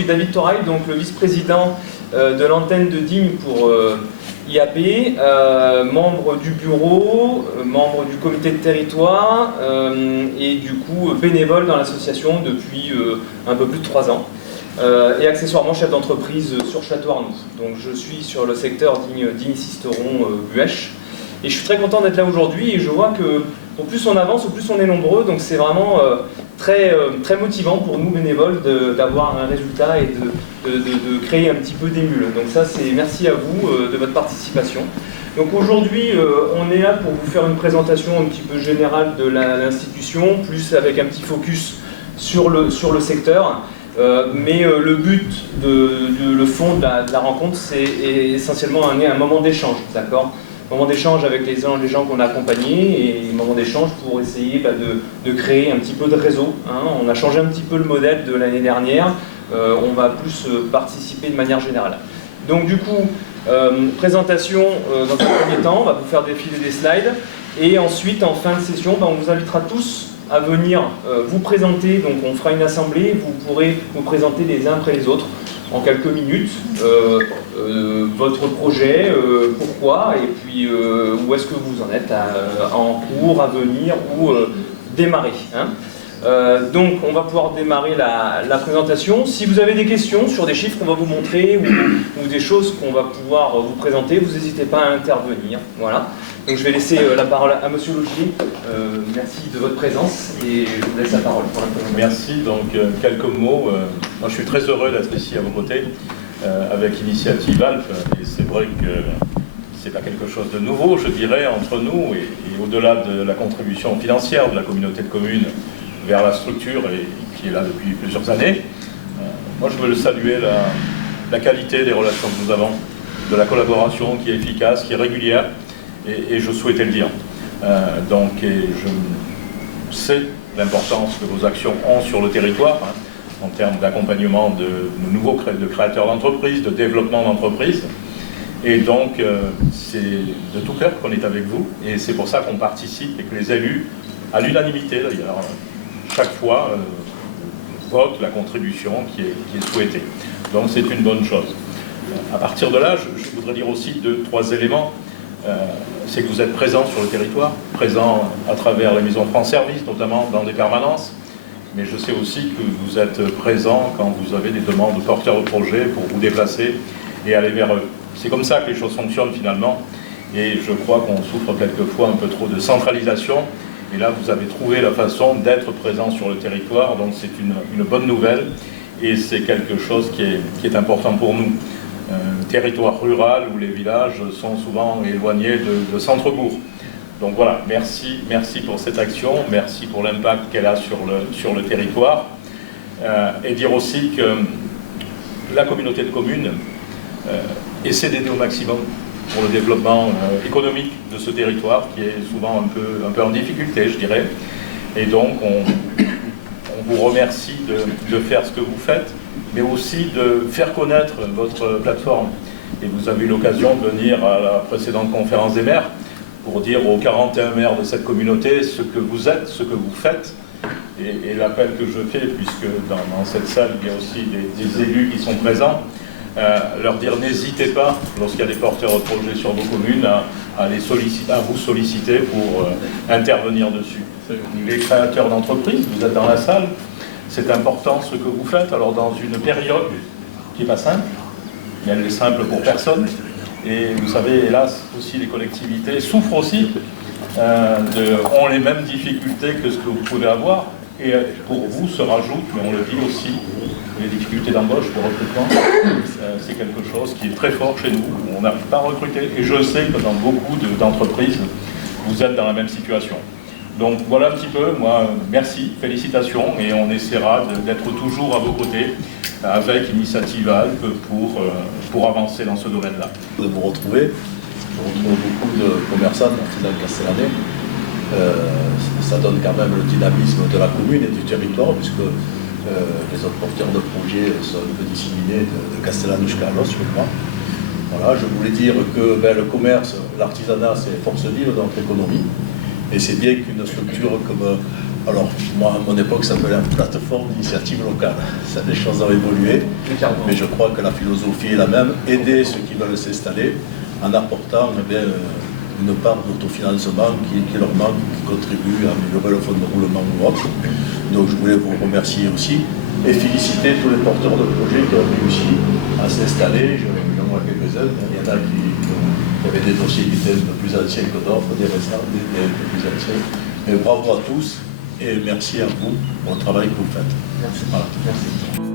suis David Torail, donc le vice-président de l'antenne de Digne pour IAP, membre du bureau, membre du comité de territoire et du coup bénévole dans l'association depuis un peu plus de 3 ans. Et accessoirement chef d'entreprise sur Château-Arnoux. Donc je suis sur le secteur Digne-Sisteron-Buèche. Et je suis très content d'être là aujourd'hui et je vois que au plus on avance, au plus on est nombreux, donc c'est vraiment très motivant pour nous bénévoles d'avoir un résultat et de créer un petit peu d'émule. Donc ça, c'est merci à vous de votre participation. Donc aujourd'hui, on est là pour vous faire une présentation un petit peu générale de l'institution, plus avec un petit focus sur le secteur. Mais le but, le fond de la rencontre, c'est essentiellement un moment d'échange, d'accord ? Moment d'échange avec les gens qu'on a accompagnés et moment d'échange pour essayer de créer un petit peu de réseau. Hein. On a changé un petit peu le modèle de l'année dernière, on va plus participer de manière générale. Donc du coup, présentation dans un premier temps, on va vous faire défiler des slides et ensuite en fin de session, on vous invitera tous à venir vous présenter, donc on fera une assemblée, vous pourrez vous présenter les uns après les autres en quelques minutes, votre projet, pourquoi, et puis où est-ce que vous en êtes en cours, à venir ou démarrer. Hein. Donc on va pouvoir démarrer la présentation. Si vous avez des questions sur des chiffres qu'on va vous montrer ou des choses qu'on va pouvoir vous présenter, vous n'hésitez pas à intervenir. Voilà. Donc je vais laisser la parole à Monsieur Logier. Merci de votre présence et je vous laisse la parole pour la présentation. Merci. Donc quelques mots. Moi je suis très heureux d'être ici à vos côtés avec Initiative Alpes et c'est vrai que c'est pas quelque chose de nouveau, je dirais, entre nous et au-delà de la contribution financière de la communauté de communes vers la structure et qui est là depuis plusieurs années. Moi je veux saluer la qualité des relations que nous avons, de la collaboration qui est efficace, qui est régulière. Et je souhaitais le dire. Donc, je sais l'importance que vos actions ont sur le territoire, en termes d'accompagnement de créateurs d'entreprises, de développement d'entreprises. Et donc, c'est de tout cœur qu'on est avec vous. Et c'est pour ça qu'on participe et que les élus, à l'unanimité d'ailleurs, chaque fois, votent la contribution qui est souhaitée. Donc, c'est une bonne chose. À partir de là, je voudrais dire aussi 2-3 éléments. C'est que vous êtes présents sur le territoire, présents à travers les maisons France Service, notamment dans des permanences, mais je sais aussi que vous êtes présents quand vous avez des demandes de porteurs de projets pour vous déplacer et aller vers eux. C'est comme ça que les choses fonctionnent finalement, et je crois qu'on souffre quelquefois un peu trop de centralisation, et là vous avez trouvé la façon d'être présent sur le territoire, donc c'est une bonne nouvelle, et c'est quelque chose qui est important pour nous. Territoire rural où les villages sont souvent éloignés de centre-bourg. Donc voilà, merci pour cette action, merci pour l'impact qu'elle a sur le territoire. Et dire aussi que la communauté de communes essaie d'aider au maximum pour le développement économique de ce territoire qui est souvent un peu en difficulté, je dirais. Et donc on vous remercie de faire ce que vous faites, mais aussi de faire connaître votre plateforme. Et vous avez eu l'occasion de venir à la précédente conférence des maires pour dire aux 41 maires de cette communauté ce que vous êtes, ce que vous faites. Et l'appel que je fais, puisque dans cette salle, il y a aussi des élus qui sont présents, leur dire n'hésitez pas, lorsqu'il y a des porteurs de projets sur vos communes, à vous solliciter pour intervenir dessus. Les créateurs d'entreprises, vous êtes dans la salle, c'est important ce que vous faites. Alors dans une période qui n'est pas simple, mais elle est simple pour personne, et vous savez, hélas, aussi les collectivités souffrent aussi, ont les mêmes difficultés que ce que vous pouvez avoir, et pour vous se rajoutent, mais on le dit aussi, les difficultés d'embauche, de recrutement, c'est quelque chose qui est très fort chez nous, où on n'arrive pas à recruter, et je sais que dans beaucoup d'entreprises, vous êtes dans la même situation. Donc voilà un petit peu, moi, merci, félicitations, et on essaiera d'être toujours à vos côtés avec Initiative Alpes pour avancer dans ce domaine-là. De vous retrouver, je retrouve beaucoup de commerçants d'artisans castellanais. Ça donne quand même le dynamisme de la commune et du territoire, puisque les autres porteurs de projets sont un peu disséminés de Castellane jusqu'à Los, je crois. Voilà, je voulais dire que le commerce, l'artisanat, c'est force vive dans notre économie. Et c'est bien qu'une structure comme Alors, moi, à mon époque, ça s'appelait une plateforme d'initiative locale. Ça, les choses ont évolué, mais je crois que la philosophie est la même. Aider ceux qui veulent s'installer en apportant une part d'autofinancement qui leur manque, qui contribue à améliorer le fonds de roulement ou autre. Donc, je voulais vous remercier aussi et féliciter tous les porteurs de projets qui ont réussi à s'installer. J'en vois quelques-uns. Il y en a qui avaient des dossiers qui étaient un peu plus anciens que d'autres, des récents, des un peu plus anciens. Mais bravo à tous et merci à vous pour le travail que vous faites. Merci. Voilà. Merci.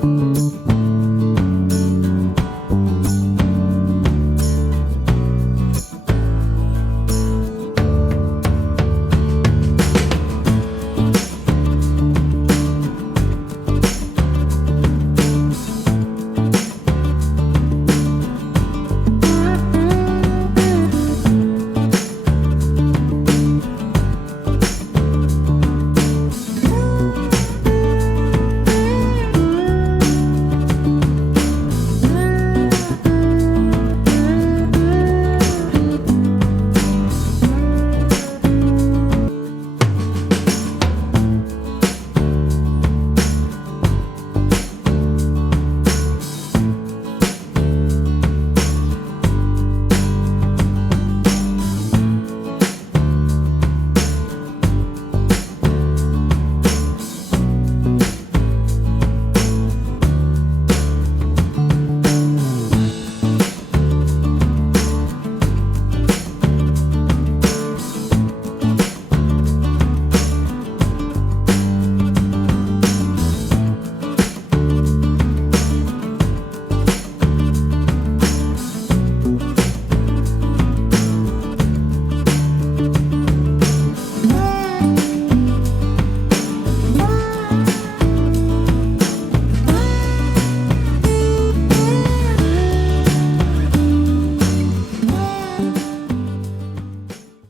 Thank you.